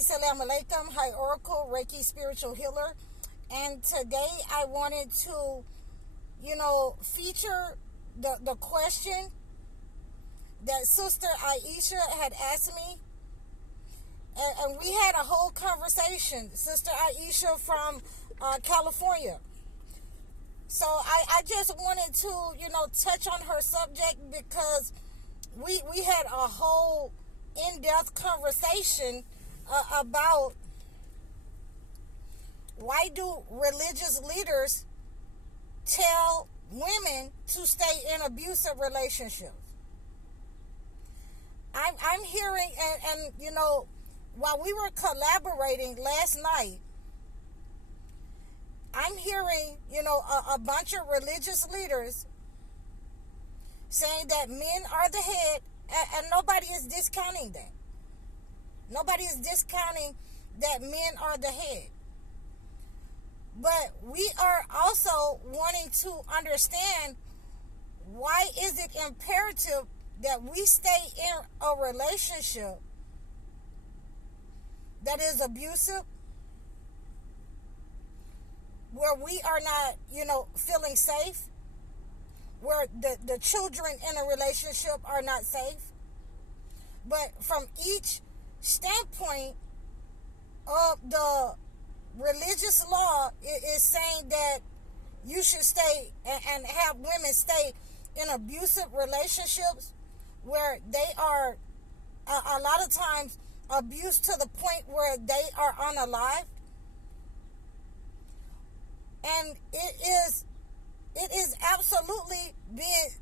Assalamu alaikum. Hi, Oracle, Reiki spiritual healer. And today I wanted to, feature the question that Sister Aisha had asked me. And we had a whole conversation. Sister Aisha from California. So I just wanted to, touch on her subject because we had a whole in-depth conversation about why do religious leaders tell women to stay in abusive relationships. I'm hearing, and while we were collaborating last night, I'm hearing, a bunch of religious leaders saying that men are the head, and nobody is discounting that. Nobody is discounting that men are the head. But we are also wanting to understand, why is it imperative that we stay in a relationship that is abusive, where we are not, feeling safe, where the children in a relationship are not safe. But from each standpoint of the religious law, is saying that you should stay and have women stay in abusive relationships where they are a lot of times abused to the point where they are unalived. And it is absolutely being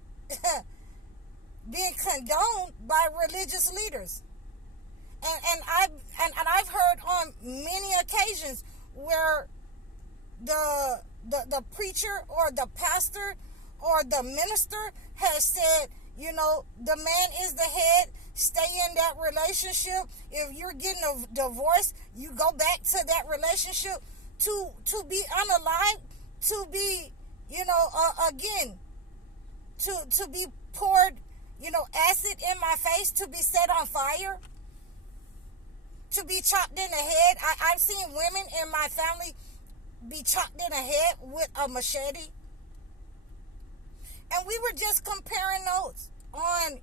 condoned by religious leaders. And I've heard on many occasions where the preacher or the pastor or the minister has said, the man is the head, stay in that relationship. If you're getting a divorce, you go back to that relationship to be unalived, to be, again, to be poured, acid in my face, to be set on fire, to be chopped in the head. I've seen women in my family be chopped in the head with a machete. And we were just comparing notes on,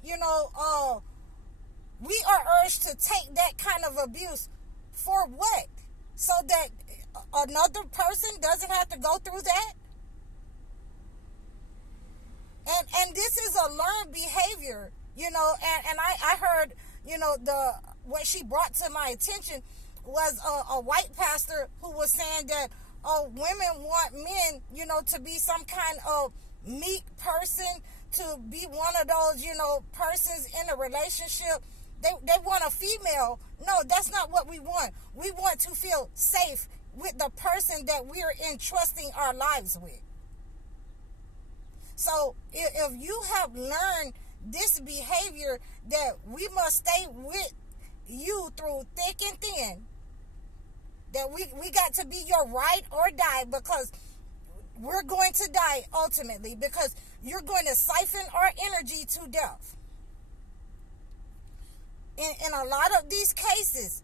we are urged to take that kind of abuse for what? So that another person doesn't have to go through that? And this is a learned behavior, and I heard, what she brought to my attention was a white pastor who was saying that, women want men, to be some kind of meek person, to be one of those, persons in a relationship. They want a female. No, that's not what we want. We want to feel safe with the person that we are entrusting our lives with. So if you have learned this behavior, that we must stay with you through thick and thin, that we got to be your ride or die, because we're going to die ultimately, because you're going to siphon our energy to death. In a lot of these cases,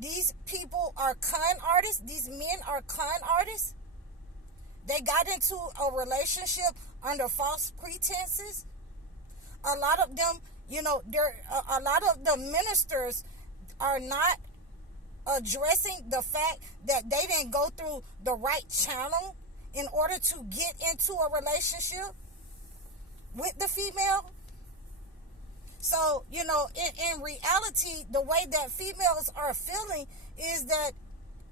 these people are con artists. These men are con artists. They got into a relationship under false pretenses. A lot of them, a lot of the ministers are not addressing the fact that they didn't go through the right channel in order to get into a relationship with the female. So, in reality, the way that females are feeling is that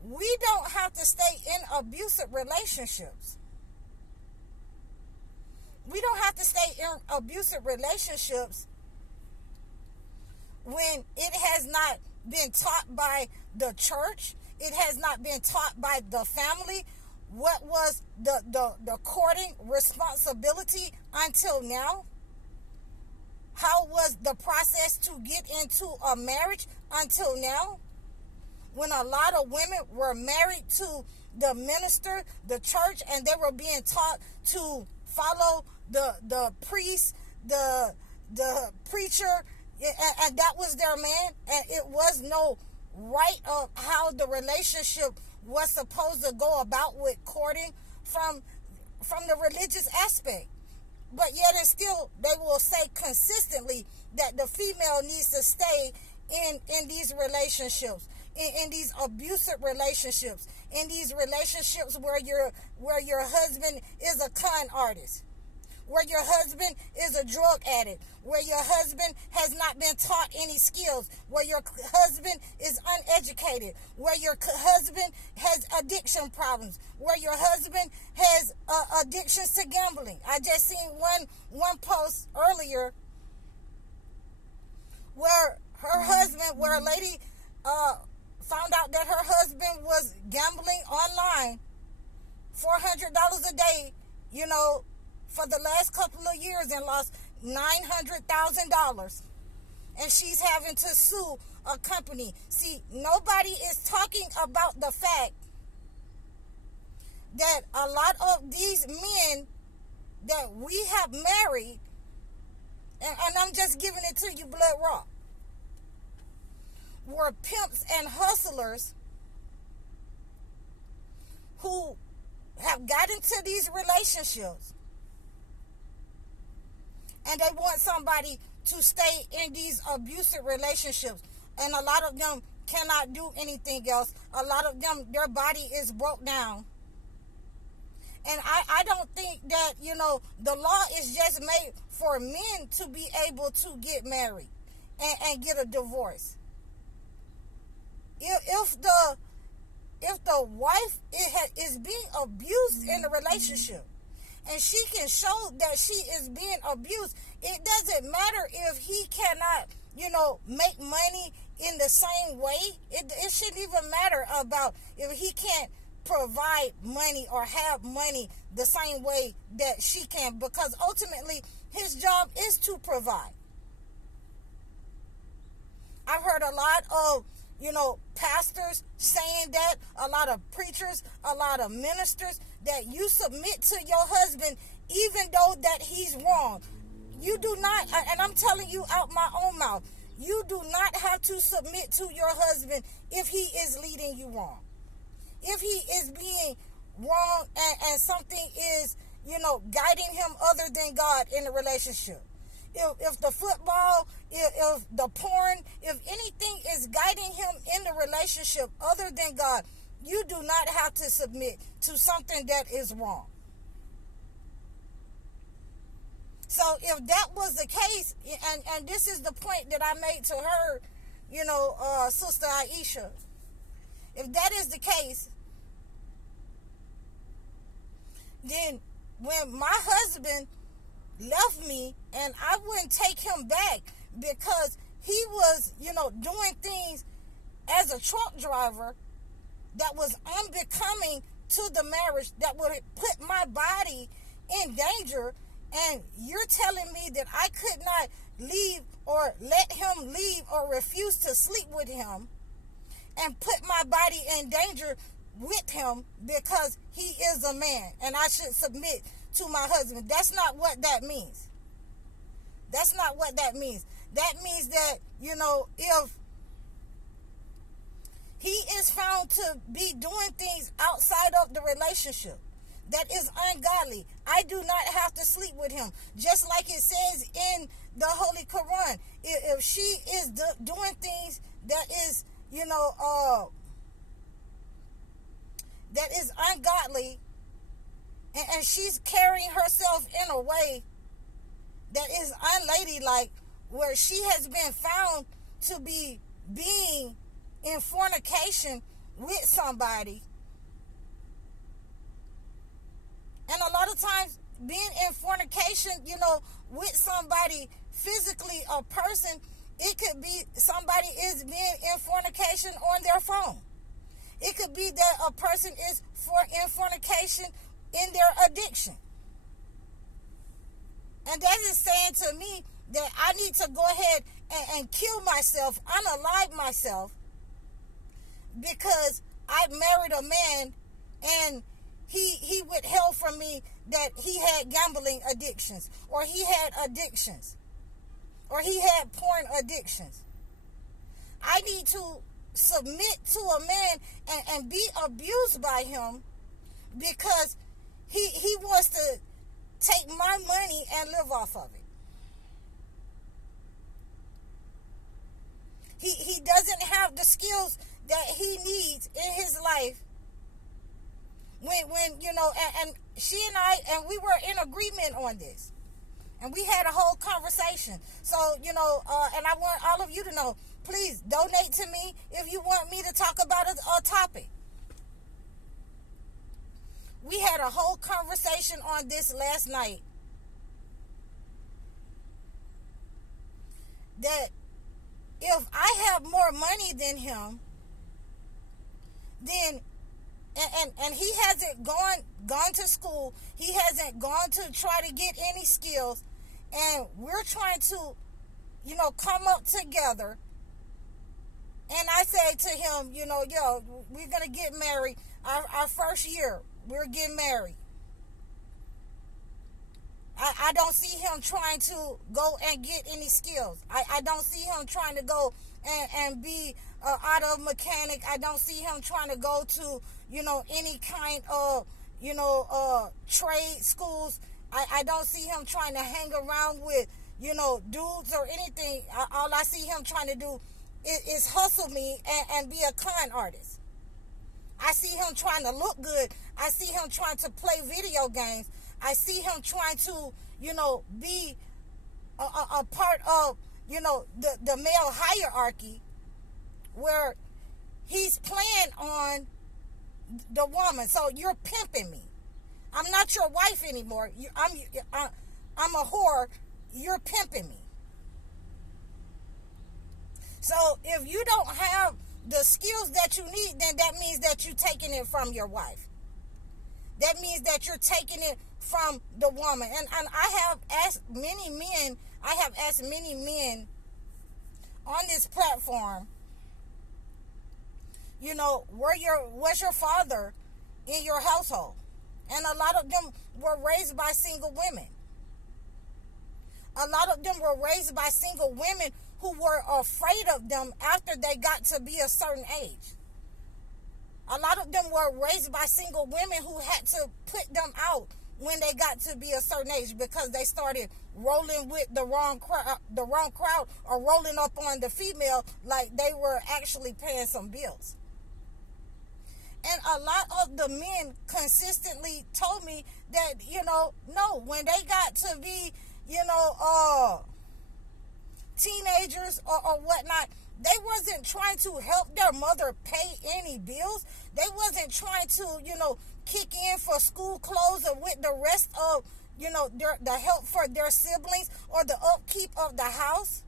we don't have to stay in abusive relationships. We don't have to stay in abusive relationships when it has not been taught by the church. It has not been taught by the family. What was the courting responsibility until now? How was the process to get into a marriage until now? When a lot of women were married to the minister, the church, and they were being taught to follow the priest, the preacher, And that was their man, and it was no right of how the relationship was supposed to go about with courting from the religious aspect. But yet and still they will say consistently that the female needs to stay in these relationships, in these abusive relationships, in these relationships where your husband is a con artist, where your husband is a drug addict, where your husband has not been taught any skills, where your husband is uneducated, where your husband has addiction problems, where your husband has addictions to gambling. I just seen one post earlier where where a lady found out that her husband was gambling online $400 a day, for the last couple of years, and lost $900,000. And she's having to sue a company. See, nobody is talking about the fact that a lot of these men that we have married, and I'm just giving it to you blood raw, were pimps and hustlers who have got into these relationships, and they want somebody to stay in these abusive relationships. And a lot of them cannot do anything else. A lot of them, their body is broke down. And I don't think that, the law is just made for men to be able to get married and get a divorce. If the wife is being abused in the relationship, and she can show that she is being abused, it doesn't matter if he cannot, make money in the same way. It shouldn't even matter about if he can't provide money or have money the same way that she can, because ultimately his job is to provide. I've heard a lot of pastors saying that, a lot of preachers, a lot of ministers, that you submit to your husband even though that he's wrong. You do not, and I'm telling you out my own mouth, you do not have to submit to your husband if he is leading you wrong. If he is being wrong and something is, guiding him other than God in the relationship. If the football, if the porn, if anything is guiding him in the relationship other than God, you do not have to submit to something that is wrong. So if that was the case, and this is the point that I made to her, Sister Aisha, if that is the case, then when my husband left me and I wouldn't take him back because he was, doing things as a truck driver that was unbecoming to the marriage, that would put my body in danger, and you're telling me that I could not leave or let him leave or refuse to sleep with him and put my body in danger with him because he is a man and I should submit to my husband. That's not what that means. That's not what that means. That means that, if he is found to be doing things outside of the relationship that is ungodly, I do not have to sleep with him. Just like it says in the Holy Quran, if she is doing things that is, that is ungodly, and she's carrying herself in a way that is unladylike, where she has been found to be being in fornication with somebody. And a lot of times being in fornication, with somebody physically, a person, it could be somebody is being in fornication on their phone. It could be that a person is in fornication in their addiction. And that is saying to me that I need to go ahead and kill myself, unalive myself, because I married a man and he withheld from me that he had gambling addictions or he had addictions. or he had porn addictions. I need to submit to a man and be abused by him because he wants to take my money and live off of it. He doesn't have the skills that he needs in his life. When you know, and she and I, and we were in agreement on this. And we had a whole conversation. So, you know, and I want all of you to know, please donate to me if you want me to talk about a topic. We had a whole conversation on this last night. That if I have more money than him, then and he hasn't gone to school, he hasn't gone to try to get any skills, and we're trying to, you know, come up together. And I say to him, you know, yo, we're gonna get married. Our first year, we're getting married. I don't see him trying to go and get any skills. I don't see him trying to go and be auto mechanic. I don't see him trying to go to, you know, any kind of, you know, trade schools. I don't see him trying to hang around with, you know, dudes or anything. All I see him trying to do is hustle me and be a con artist. I see him trying to look good. I see him trying to play video games. I see him trying to, you know, be a part of, you know, the male hierarchy, where he's playing on the woman. So you're pimping me. I'm not your wife anymore. I'm a whore. You're pimping me. So if you don't have the skills that you need, then that means that you're taking it from your wife. That means that you're taking it from the woman. And I have asked many men on this platform, you know, was your father in your household? And a lot of them were raised by single women. A lot of them were raised by single women who were afraid of them after they got to be a certain age. A lot of them were raised by single women who had to put them out when they got to be a certain age because they started rolling with the wrong crowd, or rolling up on the female like they were actually paying some bills. And a lot of the men consistently told me that, you know, no, when they got to be, you know, teenagers or whatnot, they wasn't trying to help their mother pay any bills. They wasn't trying to, you know, kick in for school clothes or with the rest of, you know, the help for their siblings or the upkeep of the house.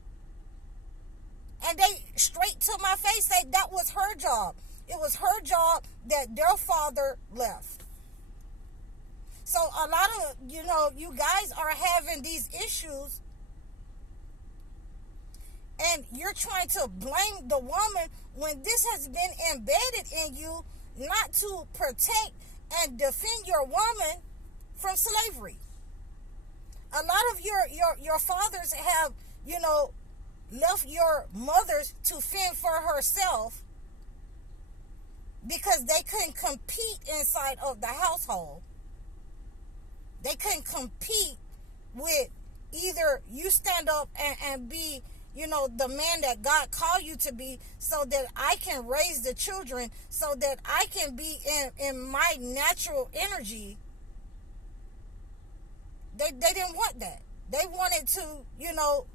And they straight to my face say that was her job. It was her job that their father left. So a lot of, you know, you guys are having these issues, and you're trying to blame the woman when this has been embedded in you not to protect and defend your woman from slavery. A lot of your fathers have, you know, left your mothers to fend for herself because they couldn't compete inside of the household. They couldn't compete with either you stand up and be, you know, the man that God called you to be, so that I can raise the children, so that I can be in my natural energy. They didn't want that. They wanted to, you know,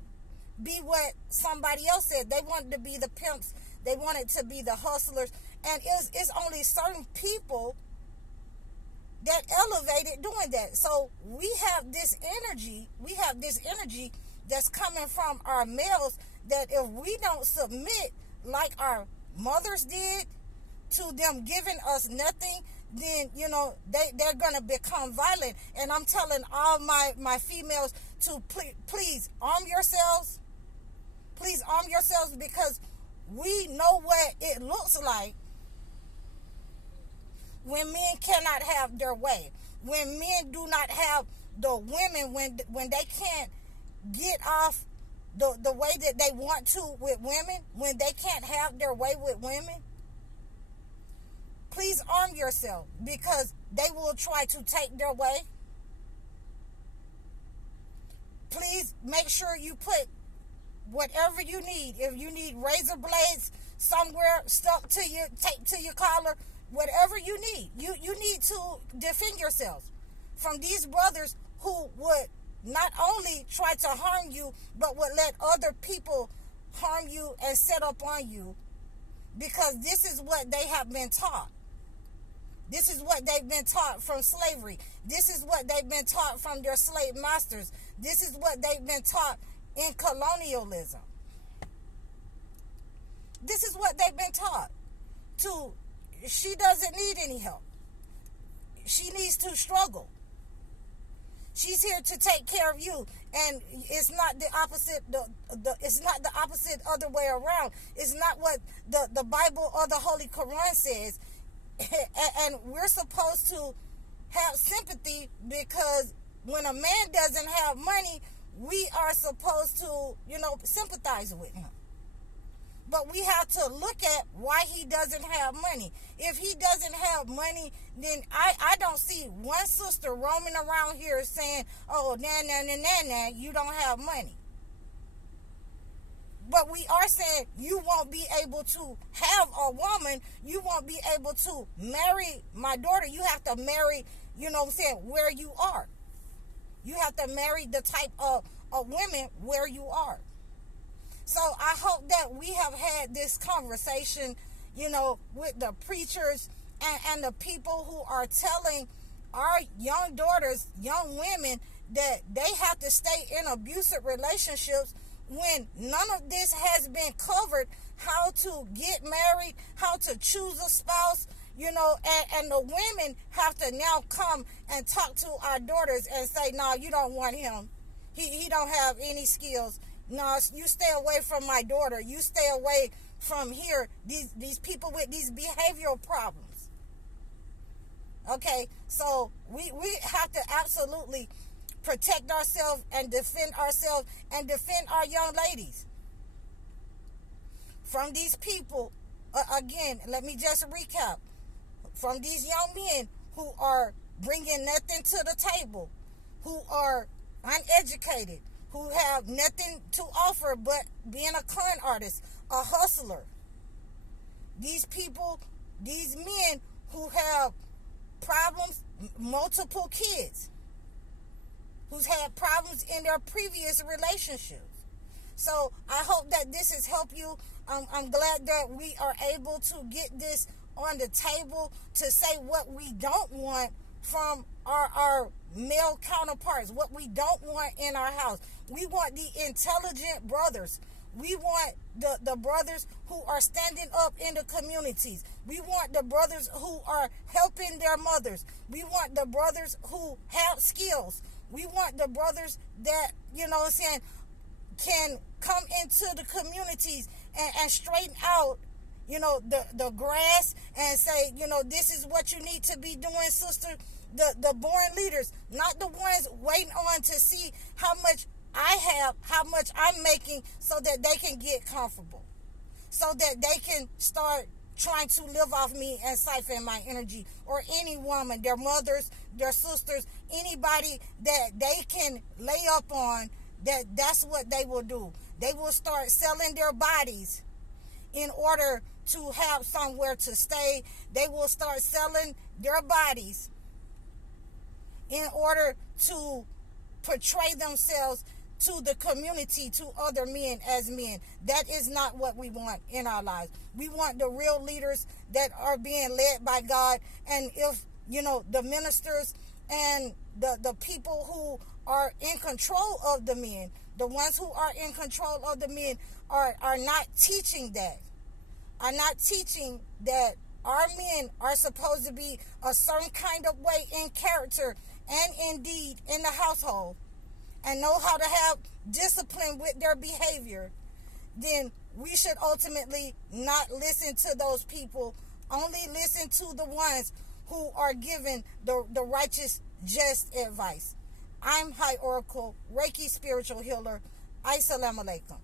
be what somebody else said. They wanted to be the pimps. They wanted to be the hustlers. And it's only certain people that elevated doing that. So we have this energy that's coming from our males, that if we don't submit like our mothers did to them giving us nothing, then, you know, they're going to become violent. And I'm telling all my females to please arm yourselves. Please arm yourselves, because we know what it looks like when men cannot have their way. When men do not have the women, when they can't get off the way that they want to with women when they can't have their way with women, please arm yourself, because they will try to take their way. Please make sure you put whatever you need. If you need razor blades somewhere stuck to your, taped to your collar, whatever you need, you need to defend yourselves from these brothers who would not only try to harm you, but would let other people harm you and set up on you, because this is what they have been taught. This is what they've been taught from slavery. This is what they've been taught from their slave masters. This is what they've been taught in colonialism. This is what they've been taught. She doesn't need any help. She needs to struggle. She's here to take care of you, and it's not the opposite. It's not the opposite other way around. It's not what the Bible or the Holy Quran says. And we're supposed to have sympathy, because when a man doesn't have money, we are supposed to, sympathize with him. But we have to look at why he doesn't have money. If he doesn't have money, then I don't see one sister roaming around here saying, oh, nah, you don't have money. But we are saying you won't be able to have a woman. You won't be able to marry my daughter. You have to marry, where you are. You have to marry the type of women where you are. So I hope that we have had this conversation, with the preachers and the people who are telling our young daughters, young women, that they have to stay in abusive relationships when none of this has been covered. How to get married, how to choose a spouse, and the women have to now come and talk to our daughters and say, no, you don't want him. He don't have any skills. No, you stay away from my daughter. You stay away from here. These people with these behavioral problems. Okay, so we have to absolutely protect ourselves and defend ourselves and defend our young ladies from these people. Again, let me just recap. From these young men who are bringing nothing to the table, who are uneducated, who have nothing to offer but being a con artist, a hustler. These people, these men who have problems, multiple kids, who's had problems in their previous relationships. So I hope that this has helped you. I'm glad that we are able to get this on the table to say what we don't want from our male counterparts, what we don't want in our house. We want the intelligent brothers. We want the brothers who are standing up in the communities. We want the brothers who are helping their mothers. We want the brothers who have skills. We want the brothers that, can come into the communities and straighten out, the grass and say, this is what you need to be doing, sister. The born leaders, not the ones waiting on to see how much I have, how much I'm making, so that they can get comfortable, so that they can start trying to live off me and siphon my energy, or any woman, their mothers, their sisters, anybody that they can lay up on, that's what they will do. They will start selling their bodies in order to have somewhere to stay. They will start selling their bodies in order to portray themselves to the community, to other men as men. That is not what we want in our lives. We want the real leaders that are being led by God. And if, the ministers and the people who are in control of the men, the ones who are in control of the men are not teaching that, are not teaching that our men are supposed to be a certain kind of way in character and indeed in the household, and know how to have discipline with their behavior, then we should ultimately not listen to those people. Only listen to the ones who are giving the righteous, just advice. I'm High Oracle, Reiki spiritual healer. Assalamu alaikum.